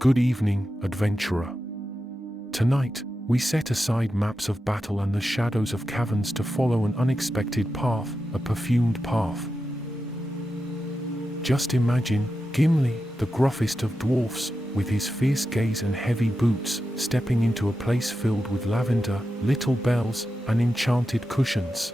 Good evening, adventurer. Tonight, we set aside maps of battle and the shadows of caverns to follow an unexpected path, a perfumed path. Just imagine Gimli, the gruffest of dwarfs, with his fierce gaze and heavy boots, stepping into a place filled with lavender, little bells, and enchanted cushions.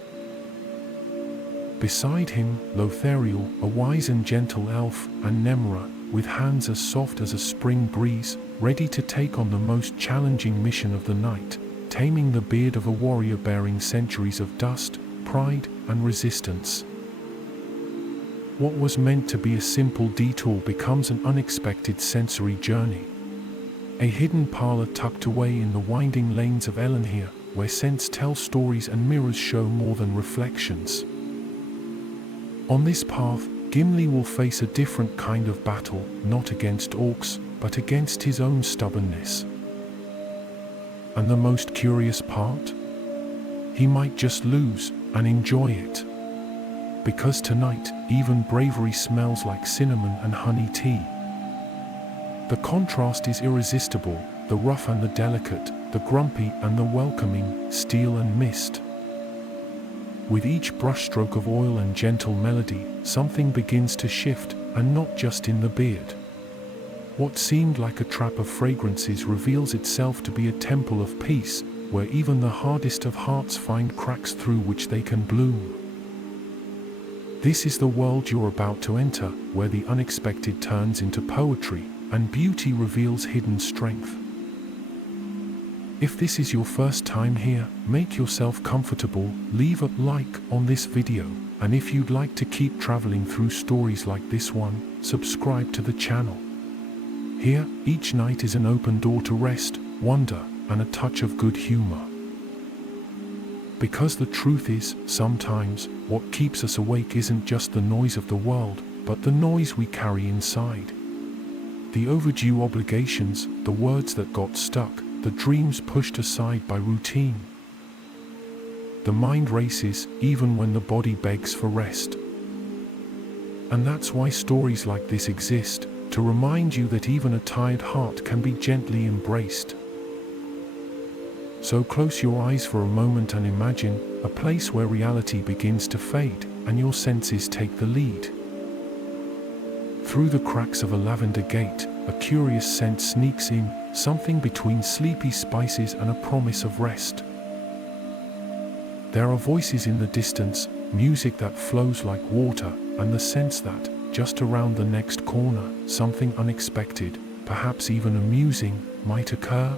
Beside him, Lothariel, a wise and gentle elf, and Nemra, with hands as soft as a spring breeze, ready to take on the most challenging mission of the night, taming the beard of a warrior bearing centuries of dust, pride, and resistance. What was meant to be a simple detour becomes an unexpected sensory journey. A hidden parlor tucked away in the winding lanes of Elenhir, where scents tell stories and mirrors show more than reflections. On this path, Gimli will face a different kind of battle, not against orcs, but against his own stubbornness. And the most curious part? He might just lose and enjoy it. Because tonight, even bravery smells like cinnamon and honey tea. The contrast is irresistible, the rough and the delicate, the grumpy and the welcoming, steel and mist. With each brushstroke of oil and gentle melody, something begins to shift, and not just in the beard. What seemed like a trap of fragrances reveals itself to be a temple of peace, where even the hardest of hearts find cracks through which they can bloom. This is the world you're about to enter, where the unexpected turns into poetry, and beauty reveals hidden strength. If this is your first time here, make yourself comfortable, leave a like on this video, and if you'd like to keep traveling through stories like this one, subscribe to the channel. Here, each night is an open door to rest, wonder, and a touch of good humor. Because the truth is, sometimes, what keeps us awake isn't just the noise of the world, but the noise we carry inside. The overdue obligations, the words that got stuck, the dreams pushed aside by routine. The mind races, even when the body begs for rest. And that's why stories like this exist, to remind you that even a tired heart can be gently embraced. So close your eyes for a moment and imagine a place where reality begins to fade, and your senses take the lead. Through the cracks of a lavender gate, a curious scent sneaks in, something between sleepy spices and a promise of rest. There are voices in the distance, music that flows like water, and the sense that, just around the next corner, something unexpected, perhaps even amusing, might occur.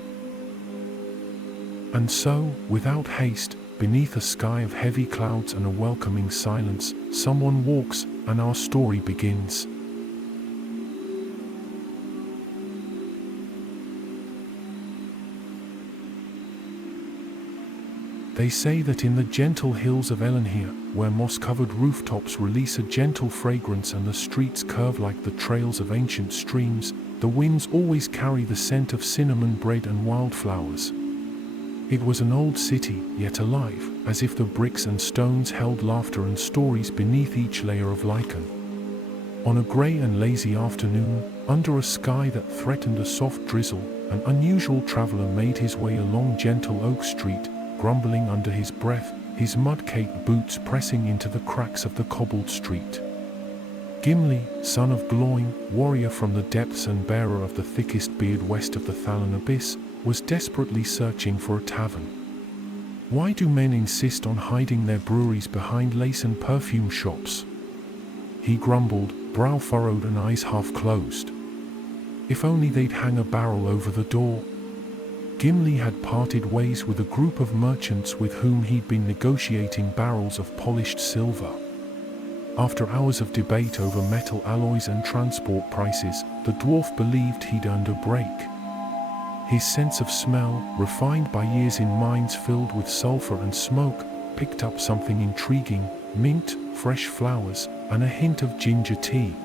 And so, without haste, beneath a sky of heavy clouds and a welcoming silence, someone walks, and our story begins. They say that in the gentle hills of Elenhir, where moss-covered rooftops release a gentle fragrance and the streets curve like the trails of ancient streams, the winds always carry the scent of cinnamon bread and wildflowers. It was an old city, yet alive, as if the bricks and stones held laughter and stories beneath each layer of lichen. On a grey and lazy afternoon, under a sky that threatened a soft drizzle, an unusual traveller made his way along gentle Oak Street, grumbling under his breath, his mud-caked boots pressing into the cracks of the cobbled street. Gimli, son of Gloin, warrior from the depths and bearer of the thickest beard west of the Thallan Abyss, was desperately searching for a tavern. Why do men insist on hiding their breweries behind lace and perfume shops? He grumbled, brow furrowed and eyes half closed. If only they'd hang a barrel over the door. Gimli had parted ways with a group of merchants with whom he'd been negotiating barrels of polished silver. After hours of debate over metal alloys and transport prices, the dwarf believed he'd earned a break. His sense of smell, refined by years in mines filled with sulfur and smoke, picked up something intriguing: mint, fresh flowers, and a hint of ginger tea.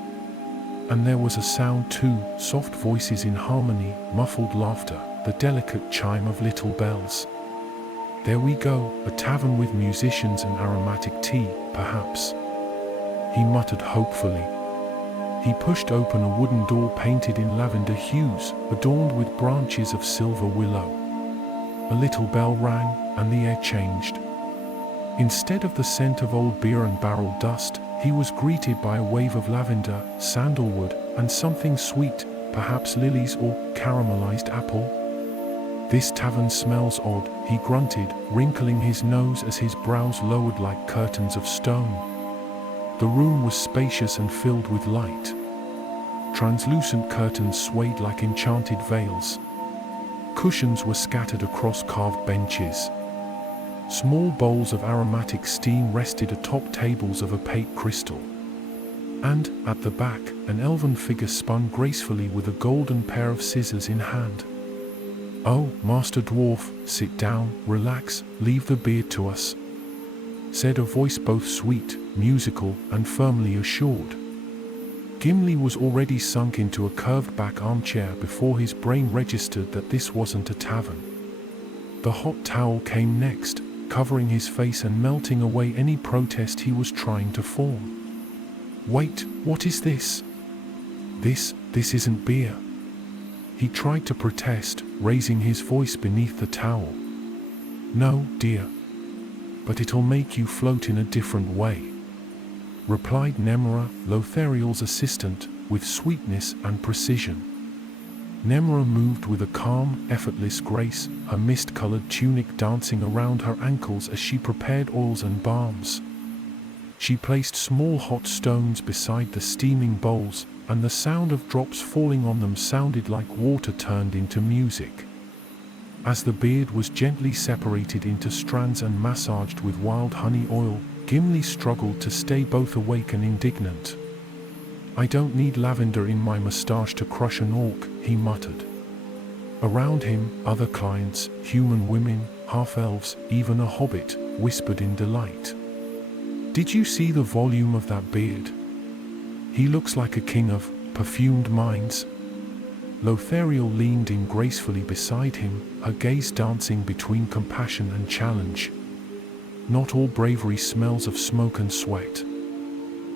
And there was a sound too, soft voices in harmony, muffled laughter, the delicate chime of little bells. There we go, a tavern with musicians and aromatic tea, perhaps. He muttered hopefully. He pushed open a wooden door painted in lavender hues, adorned with branches of silver willow. A little bell rang, and the air changed. Instead of the scent of old beer and barrel dust, he was greeted by a wave of lavender, sandalwood, and something sweet, perhaps lilies or caramelized apple. "This tavern smells odd," he grunted, wrinkling his nose as his brows lowered like curtains of stone. The room was spacious and filled with light. Translucent curtains swayed like enchanted veils. Cushions were scattered across carved benches. Small bowls of aromatic steam rested atop tables of opaque crystal. And, at the back, an elven figure spun gracefully with a golden pair of scissors in hand. "Oh, Master Dwarf, sit down, relax, leave the beard to us," said a voice both sweet, musical, and firmly assured. Gimli was already sunk into a curved-back armchair before his brain registered that this wasn't a tavern. The hot towel came next, covering his face and melting away any protest he was trying to form. "Wait, what is this? This isn't beer." He tried to protest, raising his voice beneath the towel. "No, dear. But it'll make you float in a different way," replied Nemra, Lothariel's assistant, with sweetness and precision. Nemra moved with a calm, effortless grace, her mist-colored tunic dancing around her ankles as she prepared oils and balms. She placed small hot stones beside the steaming bowls, and the sound of drops falling on them sounded like water turned into music. As the beard was gently separated into strands and massaged with wild honey oil, Gimli struggled to stay both awake and indignant. "I don't need lavender in my moustache to crush an orc," he muttered. Around him, other clients, human women, half-elves, even a hobbit, whispered in delight. "Did you see the volume of that beard? He looks like a king of perfumed minds." Lothariel leaned in gracefully beside him, her gaze dancing between compassion and challenge. "Not all bravery smells of smoke and sweat.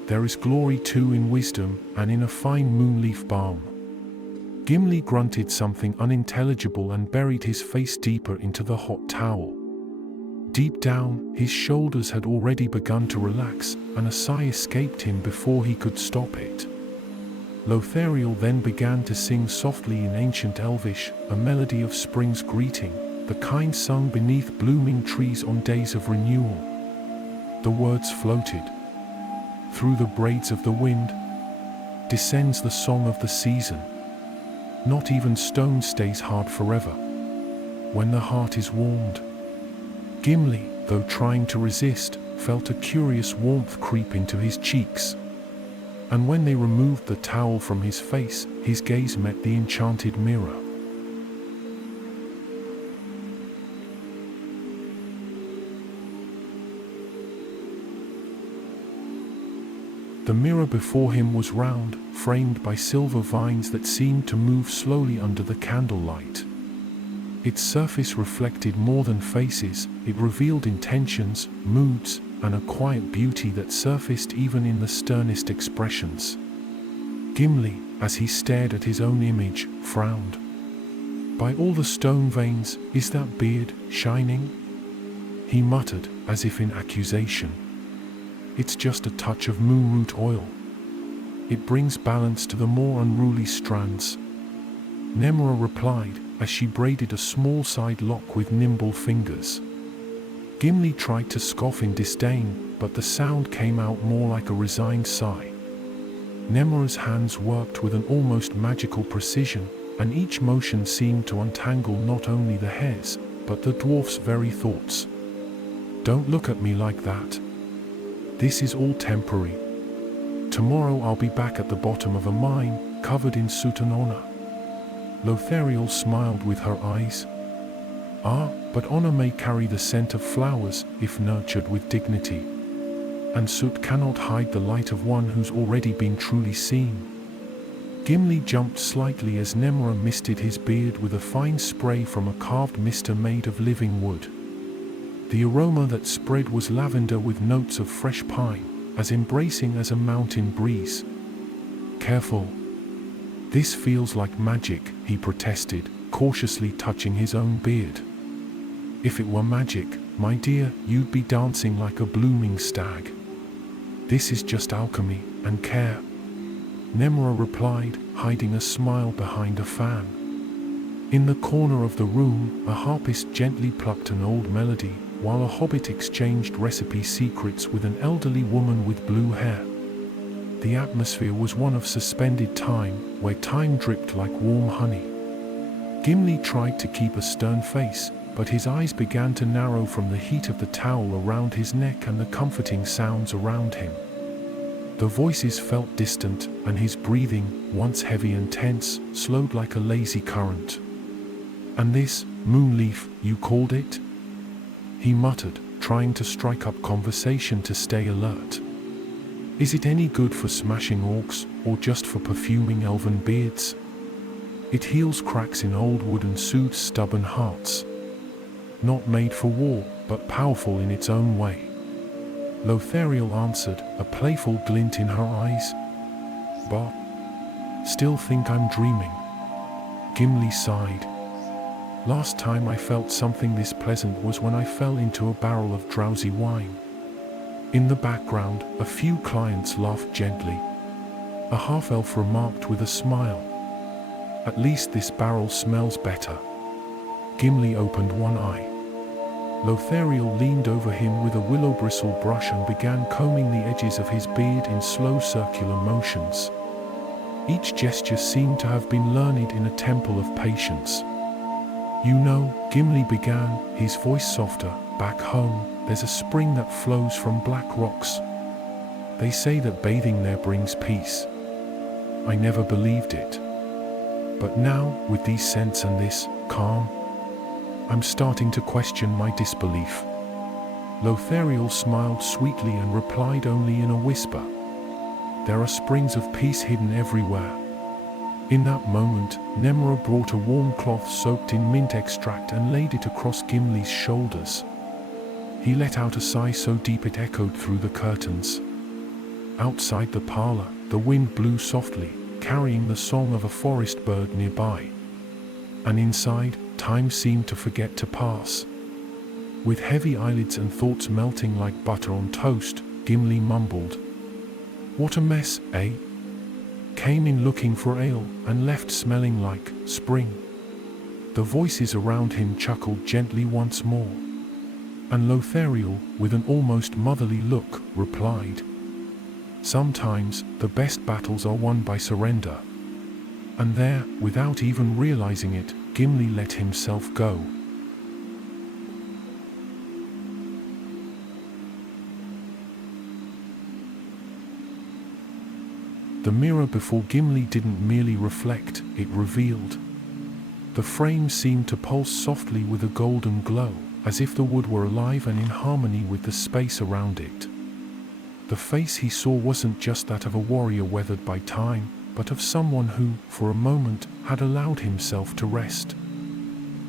There is glory too in wisdom, and in a fine moonleaf balm." Gimli grunted something unintelligible and buried his face deeper into the hot towel. Deep down, his shoulders had already begun to relax, and a sigh escaped him before he could stop it. Lothariel then began to sing softly in ancient Elvish, a melody of spring's greeting, the kind sung beneath blooming trees on days of renewal. The words floated. "Through the braids of the wind descends the song of the season. Not even stone stays hard forever when the heart is warmed." Gimli, though trying to resist, felt a curious warmth creep into his cheeks. And when they removed the towel from his face, his gaze met the enchanted mirror. The mirror before him was round, framed by silver vines that seemed to move slowly under the candlelight. Its surface reflected more than faces, it revealed intentions, moods, and a quiet beauty that surfaced even in the sternest expressions. Gimli, as he stared at his own image, frowned. "By all the stone veins, is that beard shining?" he muttered, as if in accusation. "It's just a touch of moonroot oil. It brings balance to the more unruly strands," Nemra replied, as she braided a small side lock with nimble fingers. Gimli tried to scoff in disdain, but the sound came out more like a resigned sigh. Nemra's hands worked with an almost magical precision, and each motion seemed to untangle not only the hairs, but the dwarf's very thoughts. "Don't look at me like that. This is all temporary. Tomorrow I'll be back at the bottom of a mine, covered in soot and honor." Lothariel smiled with her eyes. "Ah, but honor may carry the scent of flowers, if nurtured with dignity. And soot cannot hide the light of one who's already been truly seen." Gimli jumped slightly as Nemra misted his beard with a fine spray from a carved mister made of living wood. The aroma that spread was lavender with notes of fresh pine, as embracing as a mountain breeze. Careful. This feels like magic, he protested, cautiously touching his own beard. If it were magic, my dear, you'd be dancing like a blooming stag. This is just alchemy and care, Nemra replied, hiding a smile behind a fan. In the corner of the room, a harpist gently plucked an old melody, while a hobbit exchanged recipe secrets with an elderly woman with blue hair. The atmosphere was one of suspended time, where time dripped like warm honey. Gimli tried to keep a stern face, but his eyes began to narrow from the heat of the towel around his neck and the comforting sounds around him. The voices felt distant, and his breathing, once heavy and tense, slowed like a lazy current. "And this, Moonleaf, you called it?" he muttered, trying to strike up conversation to stay alert. "Is it any good for smashing orcs, or just for perfuming elven beards? It heals cracks in old wood and soothes stubborn hearts. Not made for war, but powerful in its own way." Lothariel answered, a playful glint in her eyes. "But still think I'm dreaming." Gimli sighed. "Last time I felt something this pleasant was when I fell into a barrel of drowsy wine." In the background, a few clients laughed gently. A half-elf remarked with a smile, "At least this barrel smells better." Gimli opened one eye. Lothariel leaned over him with a willow bristle brush and began combing the edges of his beard in slow circular motions. Each gesture seemed to have been learned in a temple of patience. "You know," Gimli began, his voice softer, "back home, there's a spring that flows from black rocks. They say that bathing there brings peace. I never believed it. But now, with these scents and this calm, I'm starting to question my disbelief." Lothariel smiled sweetly and replied only in a whisper, "There are springs of peace hidden everywhere." In that moment, Nemra brought a warm cloth soaked in mint extract and laid it across Gimli's shoulders. He let out a sigh so deep it echoed through the curtains. Outside the parlor, the wind blew softly, carrying the song of a forest bird nearby. And inside, time seemed to forget to pass. With heavy eyelids and thoughts melting like butter on toast, Gimli mumbled, "What a mess, eh? Came in looking for ale, and left smelling like spring." The voices around him chuckled gently once more. And Lothariel, with an almost motherly look, replied, "Sometimes, the best battles are won by surrender." And there, without even realizing it, Gimli let himself go. The mirror before Gimli didn't merely reflect, it revealed. The frame seemed to pulse softly with a golden glow, as if the wood were alive and in harmony with the space around it. The face he saw wasn't just that of a warrior weathered by time, but of someone who, for a moment, had allowed himself to rest.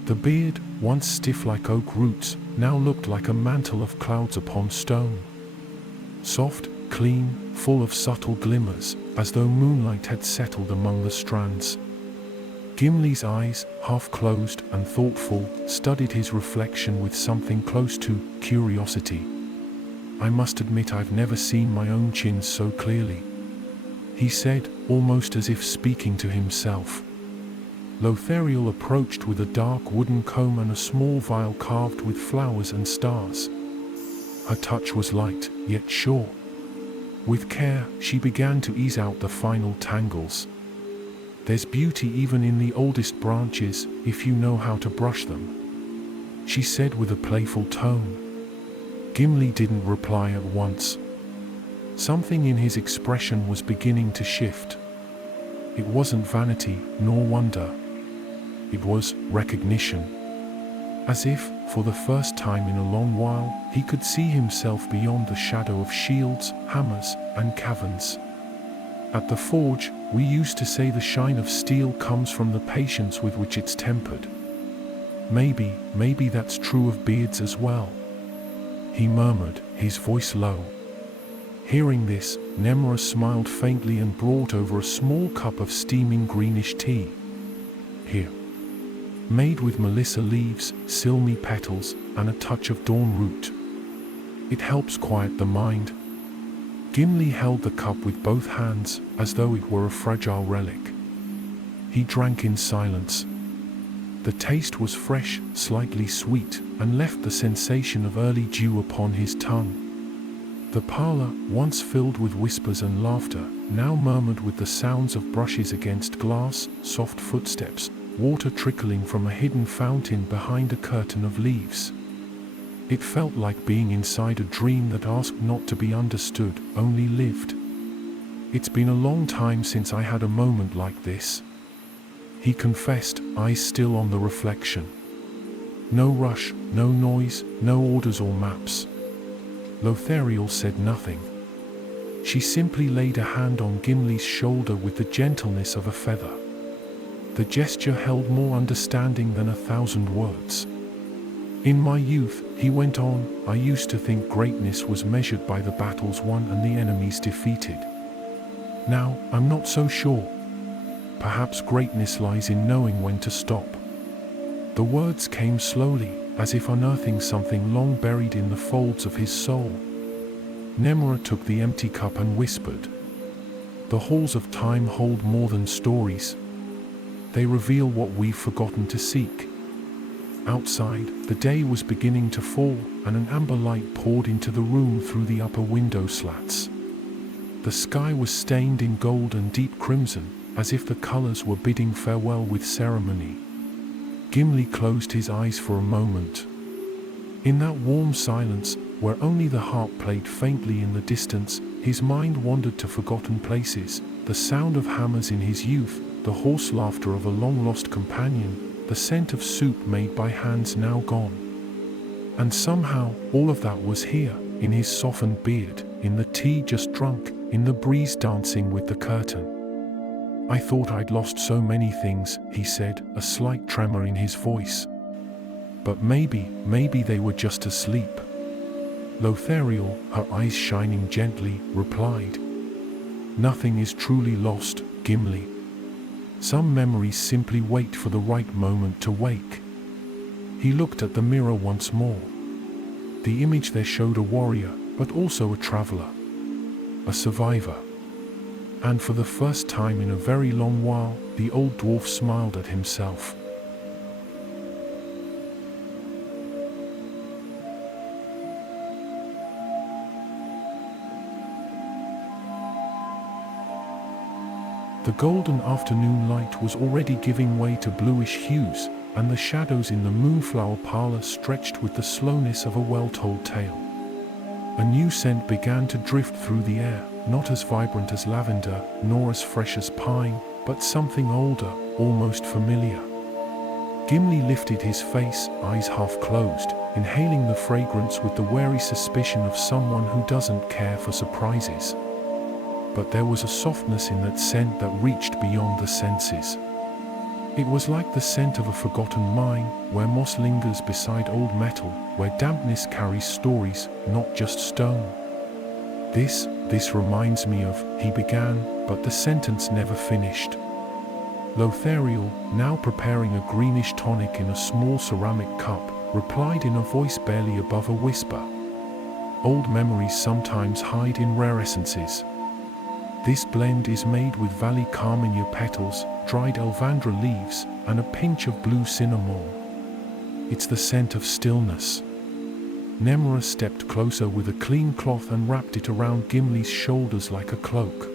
The beard, once stiff like oak roots, now looked like a mantle of clouds upon stone. Soft, clean, full of subtle glimmers, as though moonlight had settled among the strands. Gimli's eyes, half closed and thoughtful, studied his reflection with something close to curiosity. "I must admit I've never seen my own chin so clearly," he said, almost as if speaking to himself. Lothariel approached with a dark wooden comb and a small vial carved with flowers and stars. Her touch was light, yet sure. With care, she began to ease out the final tangles. "There's beauty even in the oldest branches, if you know how to brush them," she said with a playful tone. Gimli didn't reply at once. Something in his expression was beginning to shift. It wasn't vanity, nor wonder. It was recognition. As if, for the first time in a long while, he could see himself beyond the shadow of shields, hammers, and caverns. "At the forge, we used to say the shine of steel comes from the patience with which it's tempered. Maybe that's true of beards as well," he murmured, his voice low. Hearing this, Nemra smiled faintly and brought over a small cup of steaming greenish tea. Here. Made with melissa leaves, silmy petals, and a touch of dawn root. It helps quiet the mind. Gimli held the cup with both hands, as though it were a fragile relic. He drank in silence. The taste was fresh, slightly sweet, and left the sensation of early dew upon his tongue. The parlor, once filled with whispers and laughter, now murmured with the sounds of brushes against glass, soft footsteps, water trickling from a hidden fountain behind a curtain of leaves. It felt like being inside a dream that asked not to be understood, only lived. It's been a long time since I had a moment like this, he confessed, eyes still on the reflection. No rush, no noise, no orders or maps. Lothariel said nothing. She simply laid a hand on Gimli's shoulder with the gentleness of a feather. The gesture held more understanding than 1,000 words. In my youth, he went on, I used to think greatness was measured by the battles won and the enemies defeated. Now, I'm not so sure. Perhaps greatness lies in knowing when to stop. The words came slowly, as if unearthing something long buried in the folds of his soul. Nemra took the empty cup and whispered, "The halls of time hold more than stories. They reveal what we've forgotten to seek." Outside, the day was beginning to fall, and an amber light poured into the room through the upper window slats. The sky was stained in gold and deep crimson, as if the colors were bidding farewell with ceremony. Gimli closed his eyes for a moment. In that warm silence, where only the harp played faintly in the distance, his mind wandered to forgotten places, the sound of hammers in his youth, the hoarse laughter of a long-lost companion, the scent of soup made by hands now gone. And somehow, all of that was here, in his softened beard, in the tea just drunk, in the breeze dancing with the curtain. "I thought I'd lost so many things," he said, a slight tremor in his voice. "But maybe they were just asleep." Lothariel, her eyes shining gently, replied, "Nothing is truly lost, Gimli. Some memories simply wait for the right moment to wake." He looked at the mirror once more. The image there showed a warrior, but also a traveler, a survivor. And for the first time in a very long while, the old dwarf smiled at himself. The golden afternoon light was already giving way to bluish hues, and the shadows in the moonflower parlor stretched with the slowness of a well-told tale. A new scent began to drift through the air, not as vibrant as lavender, nor as fresh as pine, but something older, almost familiar. Gimli lifted his face, eyes half closed, inhaling the fragrance with the wary suspicion of someone who doesn't care for surprises. But there was a softness in that scent that reached beyond the senses. It was like the scent of a forgotten mine, where moss lingers beside old metal, where dampness carries stories, not just stone. This reminds me of," he began, but the sentence never finished. Lothariel, now preparing a greenish tonic in a small ceramic cup, replied in a voice barely above a whisper, "Old memories sometimes hide in rare essences. This blend is made with valley carmina petals, dried lavender leaves, and a pinch of blue cinnamon. It's the scent of stillness." Nemra stepped closer with a clean cloth and wrapped it around Gimli's shoulders like a cloak.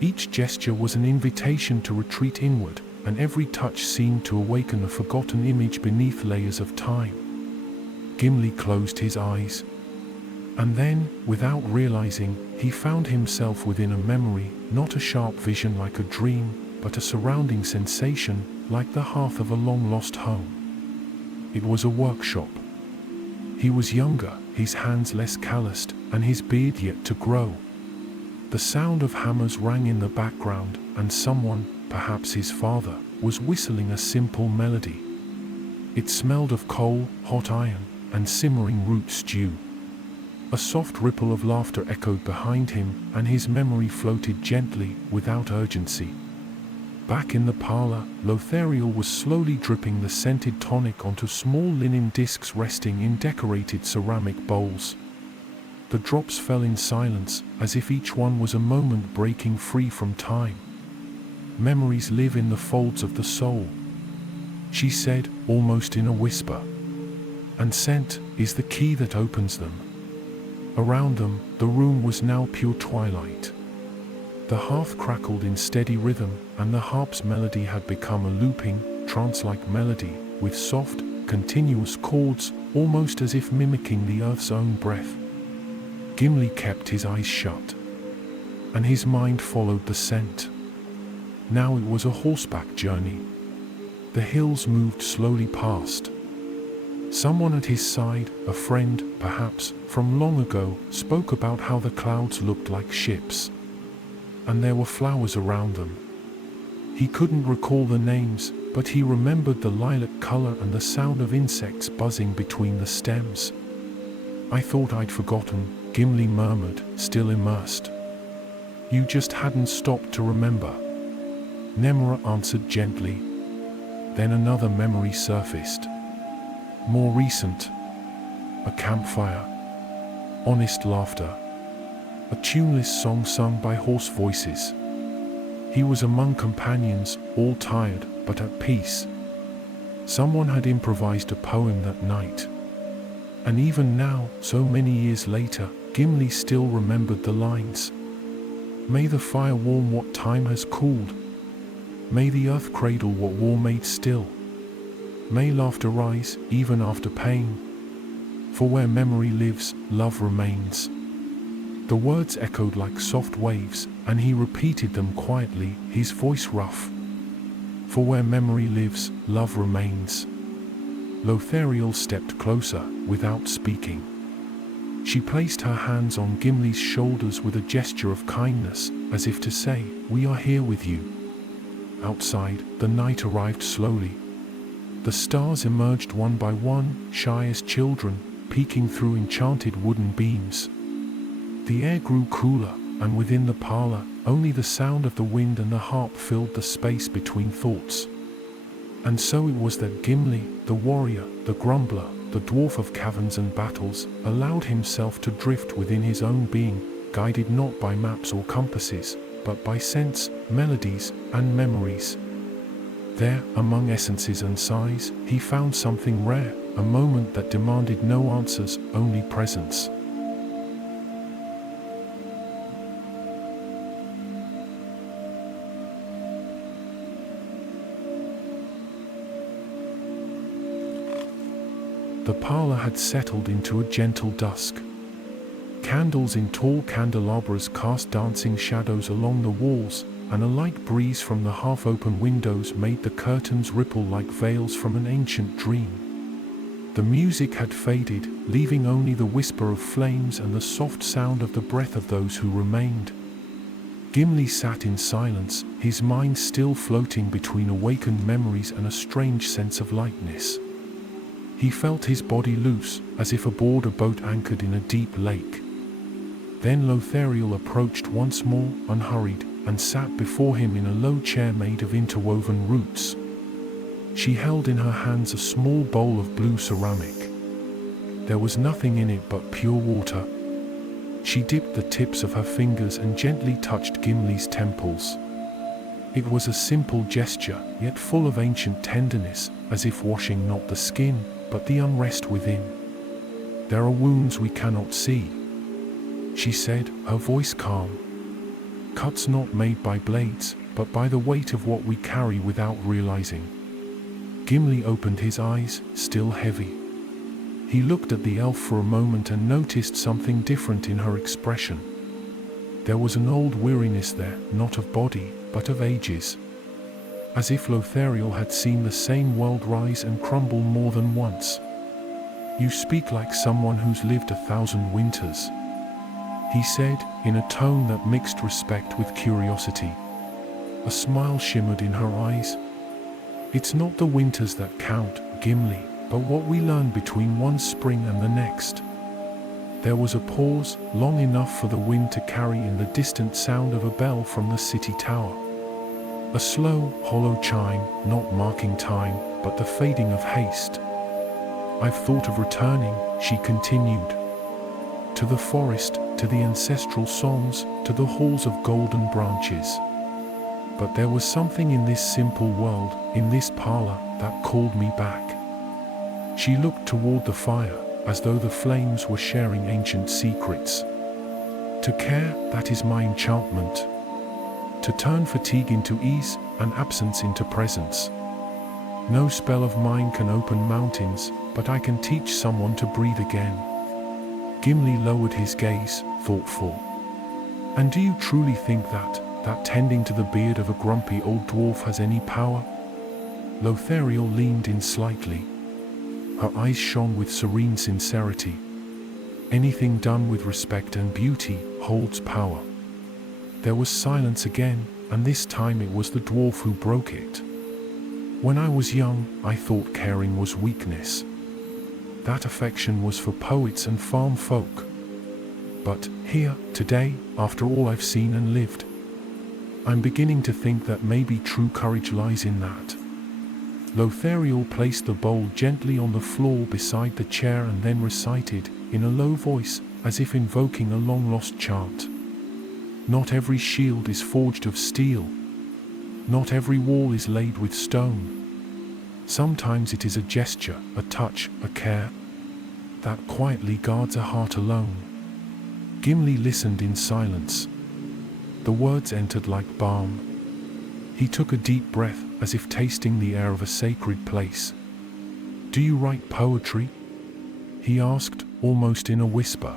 Each gesture was an invitation to retreat inward, and every touch seemed to awaken a forgotten image beneath layers of time. Gimli closed his eyes. And then, without realizing, he found himself within a memory, not a sharp vision like a dream, but a surrounding sensation, like the hearth of a long-lost home. It was a workshop. He was younger, his hands less calloused, and his beard yet to grow. The sound of hammers rang in the background, and someone, perhaps his father, was whistling a simple melody. It smelled of coal, hot iron, and simmering root stew. A soft ripple of laughter echoed behind him, and his memory floated gently, without urgency. Back in the parlor, Lothariel was slowly dripping the scented tonic onto small linen discs resting in decorated ceramic bowls. The drops fell in silence, as if each one was a moment breaking free from time. Memories live in the folds of the soul, she said, almost in a whisper. And scent is the key that opens them. Around them, the room was now pure twilight. The hearth crackled in steady rhythm, and the harp's melody had become a looping, trance-like melody, with soft, continuous chords, almost as if mimicking the earth's own breath. Gimli kept his eyes shut, and his mind followed the scent. Now it was a horseback journey. The hills moved slowly past. Someone at his side, a friend, perhaps, from long ago, spoke about how the clouds looked like ships. And there were flowers around them. He couldn't recall the names, but he remembered the lilac color and the sound of insects buzzing between the stems. I thought I'd forgotten, Gimli murmured, still immersed. You just hadn't stopped to remember. Nemra answered gently. Then another memory surfaced. More recent. A campfire. Honest laughter. A tuneless song sung by hoarse voices. He was among companions, all tired, but at peace. Someone had improvised a poem that night. And even now, so many years later, Gimli still remembered the lines. May the fire warm what time has cooled. May the earth cradle what war made still. May laughter rise, even after pain. For where memory lives, love remains. The words echoed like soft waves, and he repeated them quietly, his voice rough. For where memory lives, love remains. Lothariel stepped closer, without speaking. She placed her hands on Gimli's shoulders with a gesture of kindness, as if to say, "We are here with you." Outside, the night arrived slowly. The stars emerged one by one, shy as children, peeking through enchanted wooden beams. The air grew cooler, and within the parlor, only the sound of the wind and the harp filled the space between thoughts. And so it was that Gimli, the warrior, the grumbler, the dwarf of caverns and battles, allowed himself to drift within his own being, guided not by maps or compasses, but by scents, melodies, and memories. There, among essences and sighs, he found something rare, a moment that demanded no answers, only presence. The parlor had settled into a gentle dusk. Candles in tall candelabras cast dancing shadows along the walls, and a light breeze from the half-open windows made the curtains ripple like veils from an ancient dream. The music had faded, leaving only the whisper of flames and the soft sound of the breath of those who remained. Gimli sat in silence, his mind still floating between awakened memories and a strange sense of lightness. He felt his body loose, as if aboard a boat anchored in a deep lake. Then Lothariel approached once more, unhurried, and sat before him in a low chair made of interwoven roots. She held in her hands a small bowl of blue ceramic. There was nothing in it but pure water. She dipped the tips of her fingers and gently touched Gimli's temples. It was a simple gesture, yet full of ancient tenderness, as if washing not the skin, but the unrest within. There are wounds we cannot see, she said, her voice calm. Cuts not made by blades, but by the weight of what we carry without realizing. Gimli opened his eyes, still heavy. He looked at the elf for a moment and noticed something different in her expression. There was an old weariness there, not of body, but of ages. As if Lothariel had seen the same world rise and crumble more than once. You speak like someone who's lived 1,000 winters, he said, in a tone that mixed respect with curiosity. A smile shimmered in her eyes. It's not the winters that count, Gimli, but what we learn between one spring and the next. There was a pause, long enough for the wind to carry in the distant sound of a bell from the city tower. A slow, hollow chime, not marking time, but the fading of haste. I've thought of returning, she continued. To the forest, to the ancestral songs, to the halls of golden branches. But there was something in this simple world, in this parlor, that called me back. She looked toward the fire, as though the flames were sharing ancient secrets. To care, that is my enchantment. To turn fatigue into ease, and absence into presence. No spell of mine can open mountains, but I can teach someone to breathe again. Gimli lowered his gaze, thoughtful. And do you truly think that tending to the beard of a grumpy old dwarf has any power? Lothariel leaned in slightly. Her eyes shone with serene sincerity. Anything done with respect and beauty holds power. There was silence again, and this time it was the dwarf who broke it. When I was young, I thought caring was weakness. That affection was for poets and farm folk. But here, today, after all I've seen and lived, I'm beginning to think that maybe true courage lies in that. Lothariel placed the bowl gently on the floor beside the chair and then recited, in a low voice, as if invoking a long-lost chant. Not every shield is forged of steel. Not every wall is laid with stone. Sometimes it is a gesture, a touch, a care, that quietly guards a heart alone. Gimli listened in silence. The words entered like balm. He took a deep breath, as if tasting the air of a sacred place. Do you write poetry? He asked, almost in a whisper.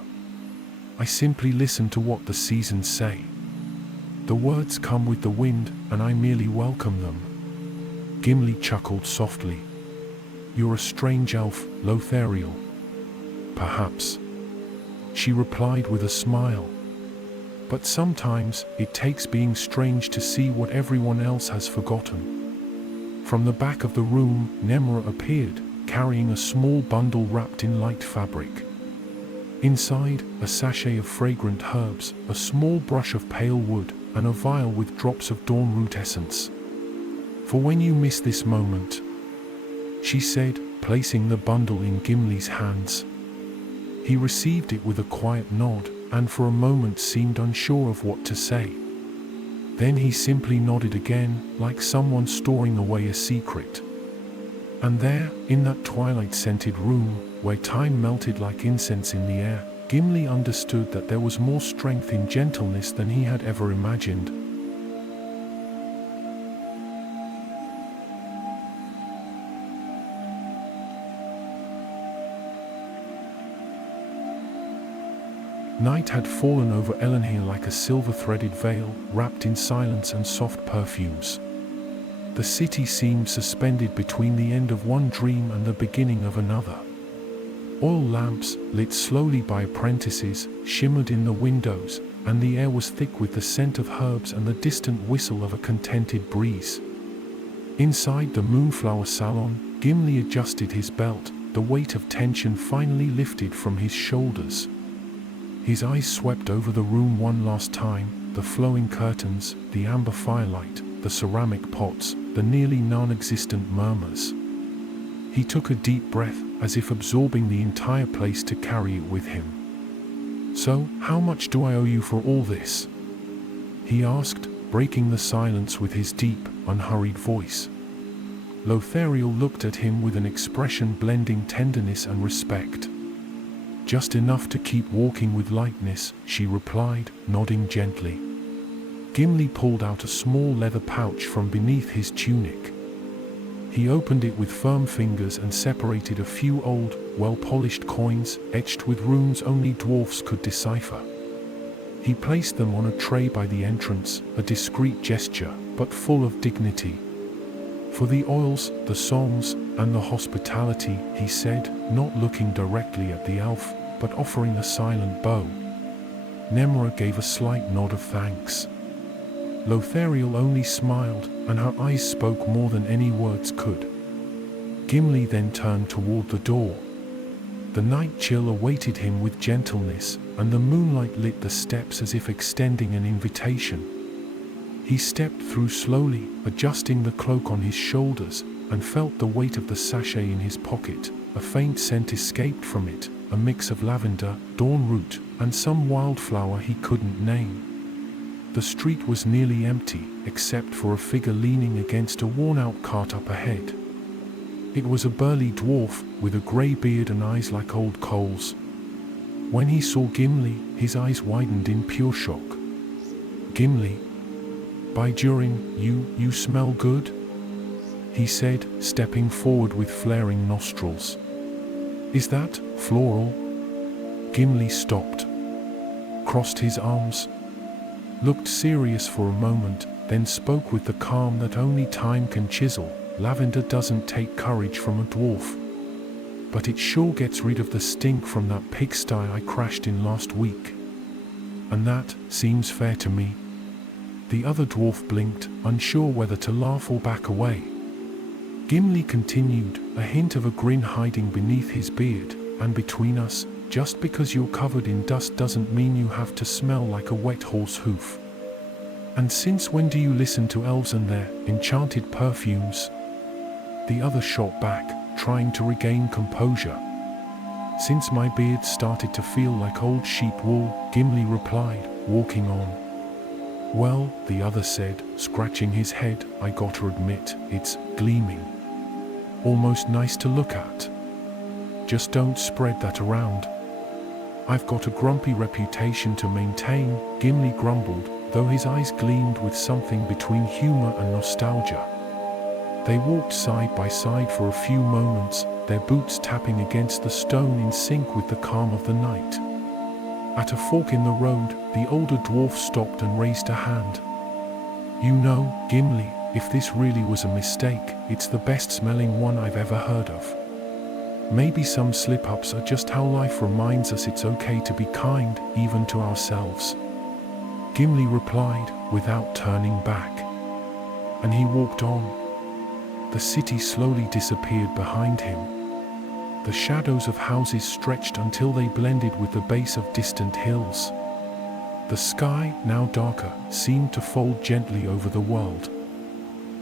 I simply listen to what the seasons say. The words come with the wind, and I merely welcome them. Gimli chuckled softly. You're a strange elf, Lothariel. Perhaps. She replied with a smile. But sometimes, it takes being strange to see what everyone else has forgotten. From the back of the room, Nemra appeared, carrying a small bundle wrapped in light fabric. Inside, a sachet of fragrant herbs, a small brush of pale wood, and a vial with drops of dawn root essence. For when you miss this moment, she said, placing the bundle in Gimli's hands. He received it with a quiet nod, and for a moment seemed unsure of what to say. Then he simply nodded again, like someone storing away a secret. And there, in that twilight-scented room, where time melted like incense in the air, Gimli understood that there was more strength in gentleness than he had ever imagined. Night had fallen over Elenhir like a silver-threaded veil, wrapped in silence and soft perfumes. The city seemed suspended between the end of one dream and the beginning of another. Oil lamps, lit slowly by apprentices, shimmered in the windows, and the air was thick with the scent of herbs and the distant whistle of a contented breeze. Inside the Moonflower Salon, Gimli adjusted his belt, the weight of tension finally lifted from his shoulders. His eyes swept over the room one last time, the flowing curtains, the amber firelight, the ceramic pots, the nearly non-existent murmurs. He took a deep breath, as if absorbing the entire place to carry it with him. So, how much do I owe you for all this? He asked, breaking the silence with his deep, unhurried voice. Lothariel looked at him with an expression blending tenderness and respect. Just enough to keep walking with lightness, she replied, nodding gently. Gimli pulled out a small leather pouch from beneath his tunic. He opened it with firm fingers and separated a few old, well-polished coins, etched with runes only dwarfs could decipher. He placed them on a tray by the entrance, a discreet gesture, but full of dignity. For the oils, the songs, and the hospitality, he said, not looking directly at the elf, but offering a silent bow. Nemra gave a slight nod of thanks. Lothariel only smiled, and her eyes spoke more than any words could. Gimli then turned toward the door. The night chill awaited him with gentleness, and the moonlight lit the steps as if extending an invitation. He stepped through slowly, adjusting the cloak on his shoulders, and felt the weight of the sachet in his pocket. A faint scent escaped from it, a mix of lavender, dawn root, and some wildflower he couldn't name. The street was nearly empty, except for a figure leaning against a worn-out cart up ahead. It was a burly dwarf, with a grey beard and eyes like old coals. When he saw Gimli, his eyes widened in pure shock. "Gimli, by Durin, you smell good?" he said, stepping forward with flaring nostrils. "Is that floral?" Gimli stopped, crossed his arms, looked serious for a moment, then spoke with the calm that only time can chisel. "Lavender doesn't take courage from a dwarf, but it sure gets rid of the stink from that pigsty I crashed in last week. And that seems fair to me." The other dwarf blinked, unsure whether to laugh or back away. Gimli continued, a hint of a grin hiding beneath his beard. "And between us, just because you're covered in dust doesn't mean you have to smell like a wet horse hoof. And since when do you listen to elves and their enchanted perfumes?" The other shot back, trying to regain composure. "Since my beard started to feel like old sheep wool," Gimli replied, walking on. "Well," the other said, scratching his head, "I gotta admit, it's gleaming. Almost nice to look at. Just don't spread that around." "I've got a grumpy reputation to maintain," Gimli grumbled, though his eyes gleamed with something between humor and nostalgia. They walked side by side for a few moments, their boots tapping against the stone in sync with the calm of the night. At a fork in the road, the older dwarf stopped and raised a hand. "You know, Gimli, if this really was a mistake, it's the best smelling one I've ever heard of. Maybe some slip-ups are just how life reminds us it's okay to be kind, even to ourselves." Gimli replied, without turning back. And he walked on. The city slowly disappeared behind him. The shadows of houses stretched until they blended with the base of distant hills. The sky, now darker, seemed to fold gently over the world.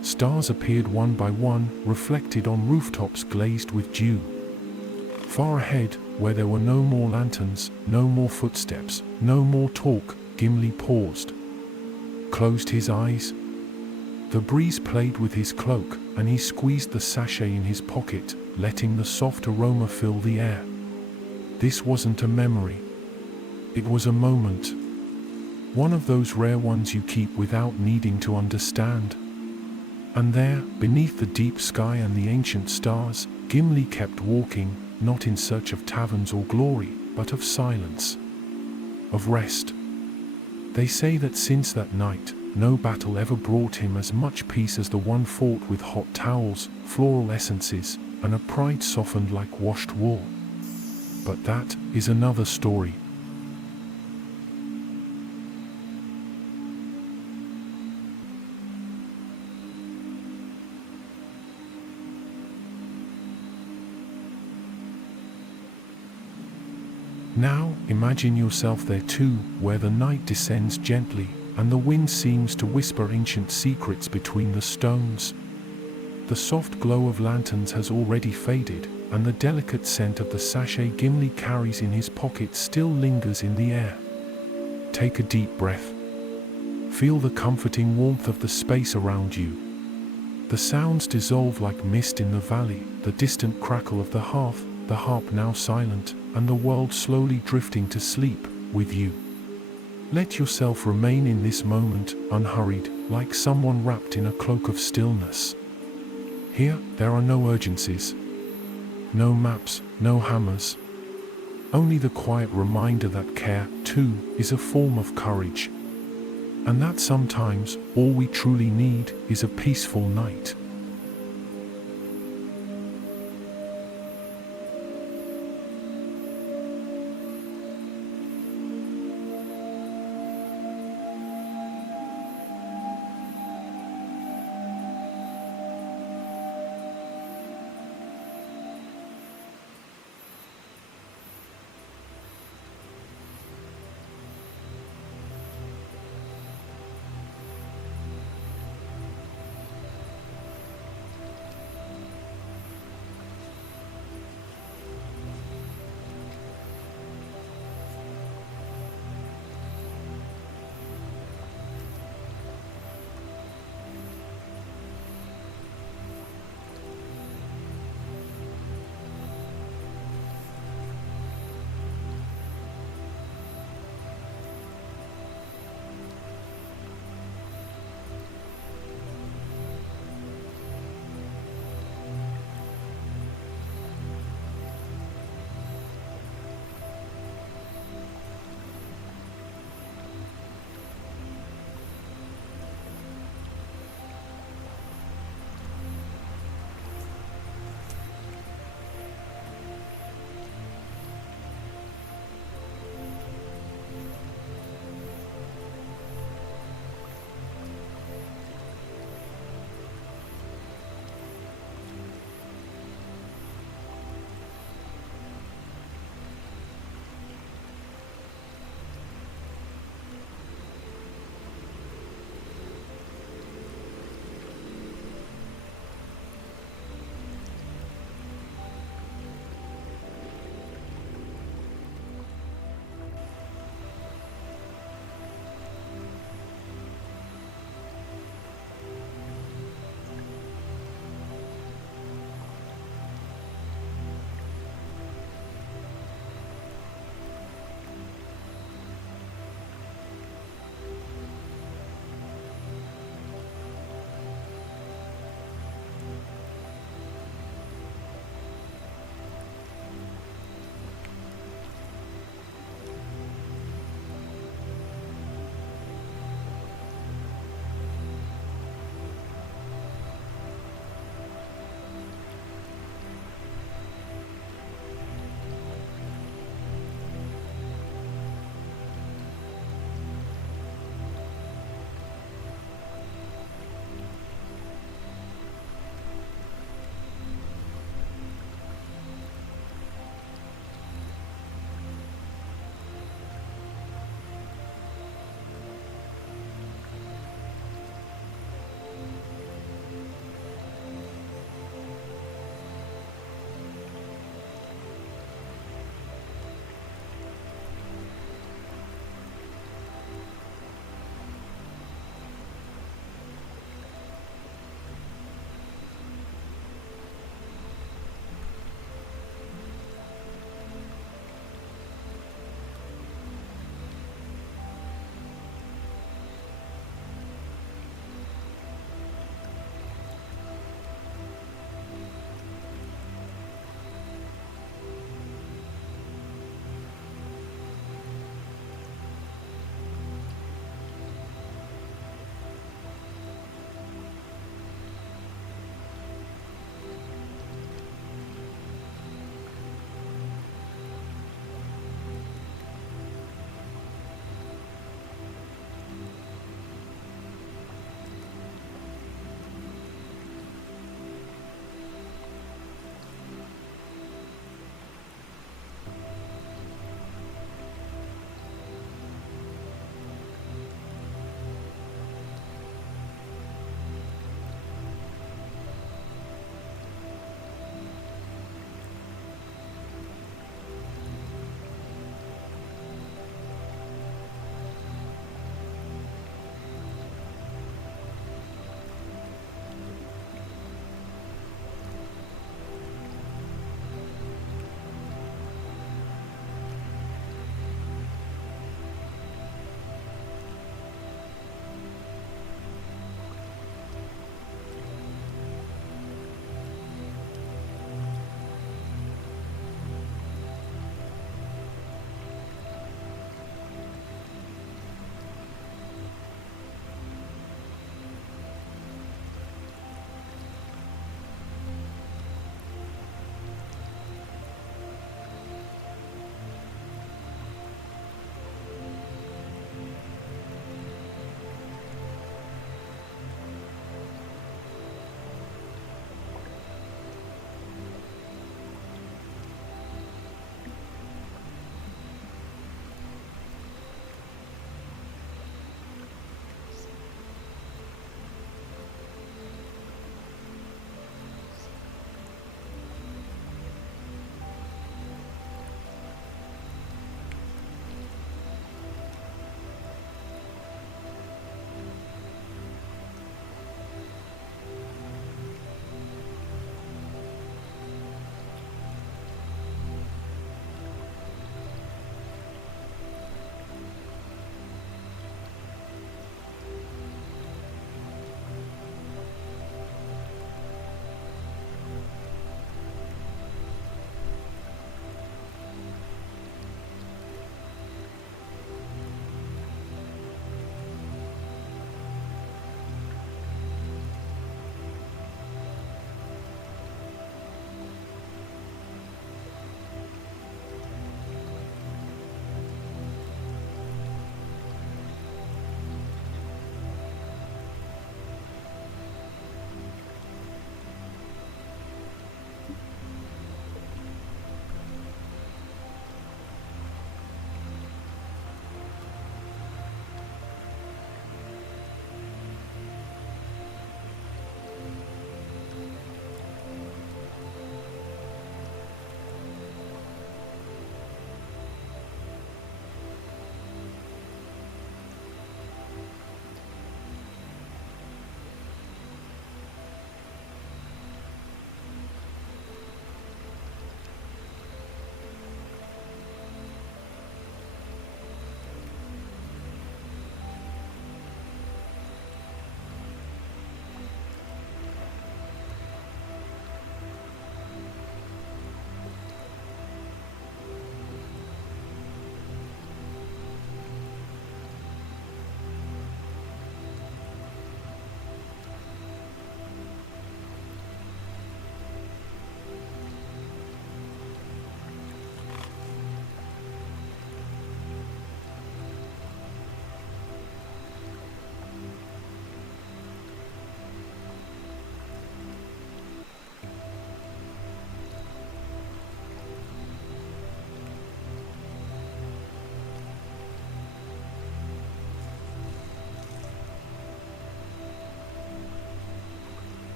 Stars appeared one by one, reflected on rooftops glazed with dew. Far ahead, where there were no more lanterns, no more footsteps, no more talk, Gimli paused, closed his eyes. The breeze played with his cloak, and he squeezed the sachet in his pocket, letting the soft aroma fill the air. This wasn't a memory. It was a moment. One of those rare ones you keep without needing to understand. And there, beneath the deep sky and the ancient stars, Gimli kept walking, not in search of taverns or glory, but of silence, of rest. They say that since that night, no battle ever brought him as much peace as the one fought with hot towels, floral essences, and a pride softened like washed wool. But that is another story. Now, imagine yourself there too, where the night descends gently, and the wind seems to whisper ancient secrets between the stones. The soft glow of lanterns has already faded, and the delicate scent of the sachet Gimli carries in his pocket still lingers in the air. Take a deep breath. Feel the comforting warmth of the space around you. The sounds dissolve like mist in the valley, the distant crackle of the hearth, the harp now silent, and the world slowly drifting to sleep with you. Let yourself remain in this moment, unhurried, like someone wrapped in a cloak of stillness. Here, there are no urgencies, no maps, no hammers. Only the quiet reminder that care, too, is a form of courage. And that sometimes, all we truly need is a peaceful night.